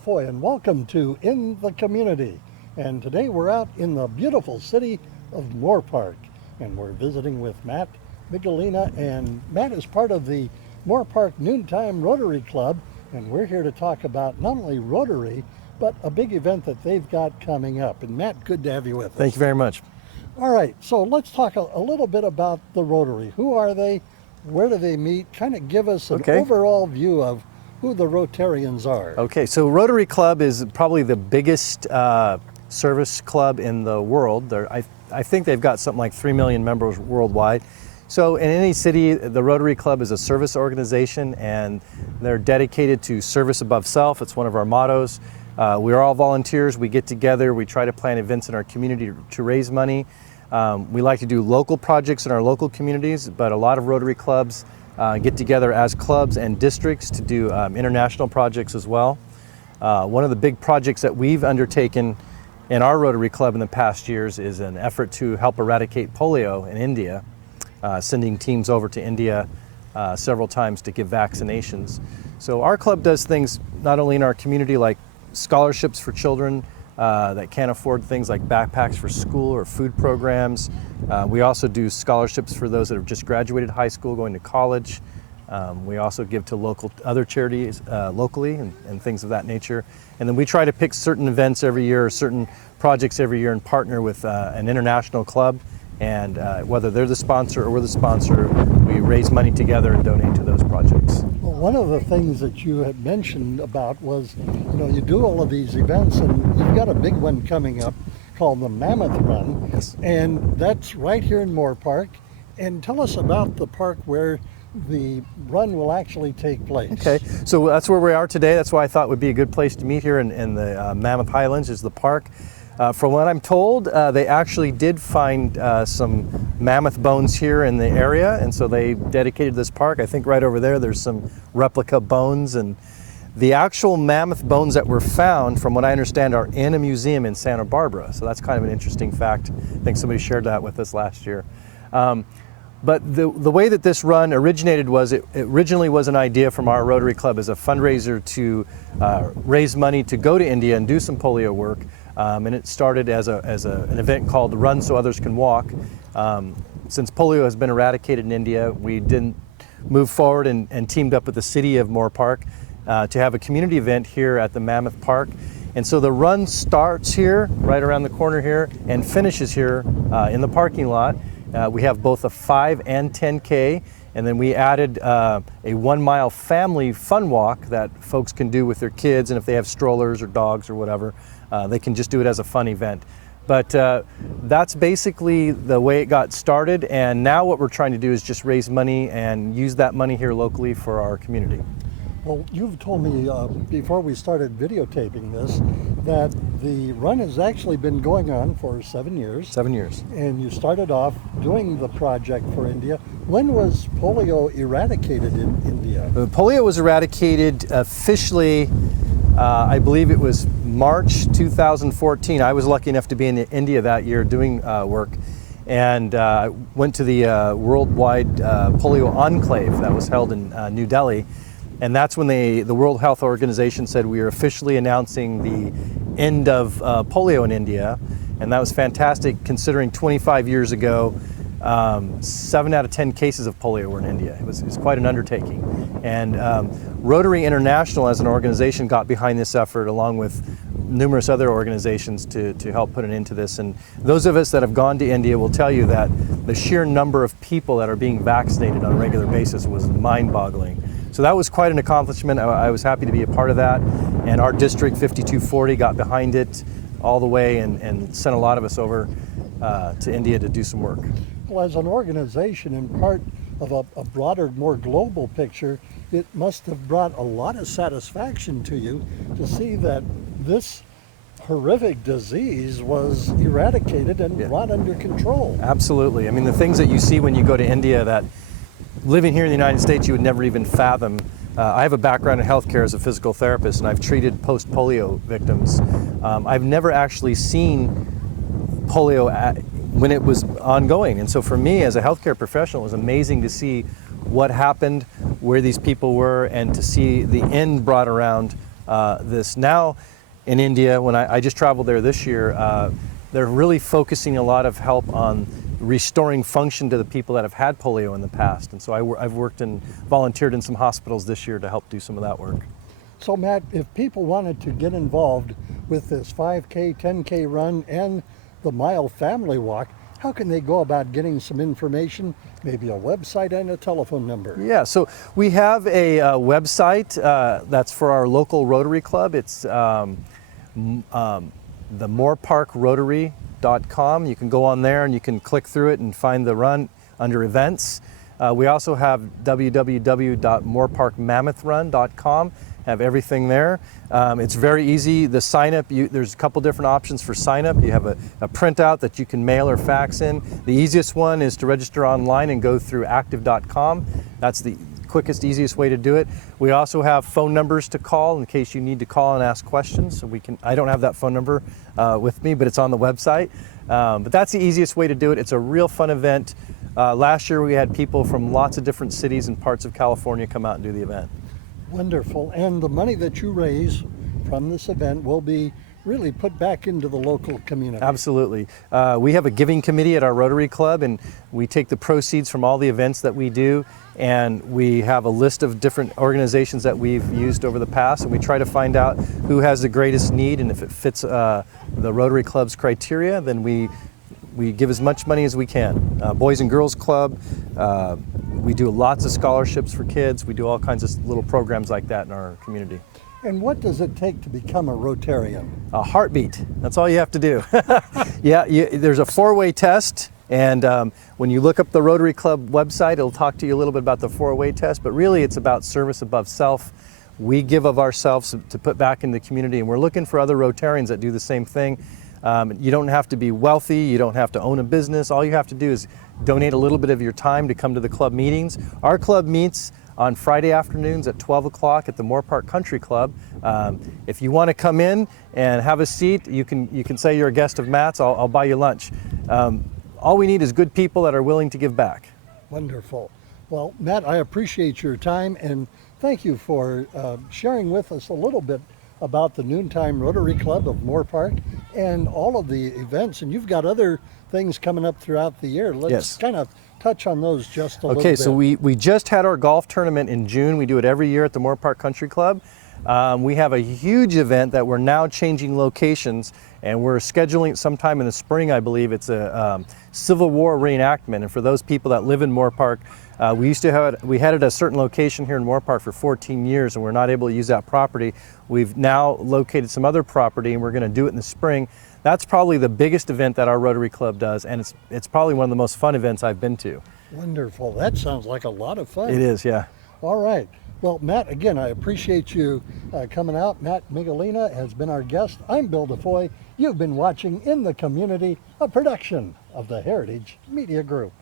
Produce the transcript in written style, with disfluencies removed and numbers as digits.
DeFoi, and welcome to In the Community. And today we're out in the beautiful city of Moore Park, and we're visiting with Matt Miguelena, and Matt is part of the Moore Park Noontime Rotary Club, and we're here to talk about not only Rotary, but a big event that they've got coming up. And Matt, good to have you with us. Thank you very much. All right, so let's talk a little bit about the Rotary. Who are they? Where do they meet? Kind of give us an overall view of who the Rotarians are. Okay, so Rotary Club is probably the biggest service club in the world. I think they've got something like 3 million members worldwide. So in any city, the Rotary Club is a service organization, and they're dedicated to service above self. It's one of our mottos. We're all volunteers. We get together. We try to plan events in our community to raise money. We like to do local projects in our local communities, but a lot of Rotary clubs get together as clubs and districts to do international projects as well. One of the big projects that we've undertaken in our Rotary Club in the past years is an effort to help eradicate polio in India, sending teams over to India several times to give vaccinations. So our club does things not only in our community like scholarships for children that can't afford things like backpacks for school or food programs. We also do scholarships for those that have just graduated high school, going to college. We also give to other charities locally and things of that nature. And then we try to pick certain events every year or certain projects every year and partner with an international club. And whether they're the sponsor or we're the sponsor, we raise money together and donate to those projects. Well, one of the things that you had mentioned about was, you do all of these events, and you've got a big one coming up called the Mammoth Run. Yes. And that's right here in Moore Park. And tell us about the park where the run will actually take place. Okay, so that's where we are today. That's why I thought would be a good place to meet here in the Mammoth Highlands is the park. From what I'm told, they actually did find some mammoth bones here in the area, and so they dedicated this park. I think right over there's some replica bones, and the actual mammoth bones that were found, from what I understand, are in a museum in Santa Barbara. So that's kind of an interesting fact. I think somebody shared that with us last year. But the way that this run originated was it originally was an idea from our Rotary Club as a fundraiser to raise money to go to India and do some polio work. And it started as an event called Run So Others Can Walk. Since polio has been eradicated in India, we didn't move forward and teamed up with the city of Moore Park to have a community event here at the Mammoth Park. And so the run starts here, right around the corner here, and finishes here in the parking lot. We have both a 5 and 10K, and then we added a 1 mile family fun walk that folks can do with their kids, and if they have strollers or dogs or whatever, they can just do it as a fun event. But that's basically the way it got started, and now what we're trying to do is just raise money and use that money here locally for our community. Well, you've told me before we started videotaping this that the run has actually been going on for 7 years. 7 years. And you started off doing the project for India. When was polio eradicated in India? Polio was eradicated officially, I believe it was March 2014. I was lucky enough to be in India that year doing work, and went to the worldwide polio enclave that was held in New Delhi. And that's when the World Health Organization said we are officially announcing the end of polio in India. And that was fantastic considering 25 years ago, 7 out of 10 cases of polio were in India. It was quite an undertaking. And Rotary International as an organization got behind this effort along with numerous other organizations to help put an end to this. And those of us that have gone to India will tell you that the sheer number of people that are being vaccinated on a regular basis was mind-boggling. So that was quite an accomplishment. I was happy to be a part of that. And our district, 5240, got behind it all the way and sent a lot of us over to India to do some work. Well, as an organization and part of a broader, more global picture, it must have brought a lot of satisfaction to you to see that this horrific disease was eradicated and brought under control. Absolutely. I mean, the things that you see when you go to India that living here in the United States you would never even fathom. I have a background in healthcare as a physical therapist, and I've treated post-polio victims. I've never actually seen polio when it was ongoing. And so for me as a healthcare professional, it was amazing to see what happened, where these people were, and to see the end brought around this. Now in India, when I just traveled there this year, they're really focusing a lot of help on restoring function to the people that have had polio in the past. And so I've worked and volunteered in some hospitals this year to help do some of that work. So Matt, if people wanted to get involved with this 5K, 10K run and the Mile Family Walk, how can they go about getting some information, maybe a website and a telephone number? Yeah, so we have a website that's for our local Rotary Club. It's themoreparkrotary.com. You can go on there and you can click through it and find the run under events. We also have www.moreparkmammouthrun.com. Have everything there. It's very easy. The sign up, there's a couple different options for sign up. You have a printout that you can mail or fax in. The easiest one is to register online and go through active.com. That's the quickest, easiest way to do it. We also have phone numbers to call in case you need to call and ask questions. So I don't have that phone number with me, but it's on the website. But that's the easiest way to do it. It's a real fun event. Last year we had people from lots of different cities and parts of California come out and do the event. Wonderful. And the money that you raise from this event will be really put back into the local community. Absolutely. We have a giving committee at our Rotary Club, and we take the proceeds from all the events that we do, and we have a list of different organizations that we've used over the past, and we try to find out who has the greatest need, and if it fits the Rotary Club's criteria, then we give as much money as we can. Boys and Girls Club, we do lots of scholarships for kids. We do all kinds of little programs like that in our community. And what does it take to become a Rotarian? A heartbeat. That's all you have to do. Yeah, there's a 4-way test, and when you look up the Rotary Club website, it'll talk to you a little bit about the 4-way test, but really it's about service above self. We give of ourselves to put back in the community, and we're looking for other Rotarians that do the same thing. You don't have to be wealthy, you don't have to own a business. All you have to do is donate a little bit of your time to come to the club meetings. Our club meets on Friday afternoons at 12 o'clock at the Moore Park Country Club. If you want to come in and have a seat, you can say you're a guest of Matt's. I'll buy you lunch. All we need is good people that are willing to give back. Wonderful. Well, Matt, I appreciate your time, and thank you for sharing with us a little bit about the Noontime Rotary Club of Moore Park and all of the events. And you've got other things coming up throughout the year. Let's kind of touch on those just a little bit. Okay, so we just had our golf tournament in June. We do it every year at the Moore Park Country Club. We have a huge event that we're now changing locations, and we're scheduling it sometime in the spring, I believe. It's a Civil War reenactment, and for those people that live in Moore Park, we had it at a certain location here in Moore Park for 14 years, and we're not able to use that property. We've now located some other property, and we're going to do it in the spring. That's probably the biggest event that our Rotary Club does, and it's probably one of the most fun events I've been to. Wonderful. That sounds like a lot of fun. It is, yeah. All right. Well, Matt, again, I appreciate you coming out. Matt Miguelena has been our guest. I'm Bill DeFoi. You've been watching In the Community, a production of the Heritage Media Group.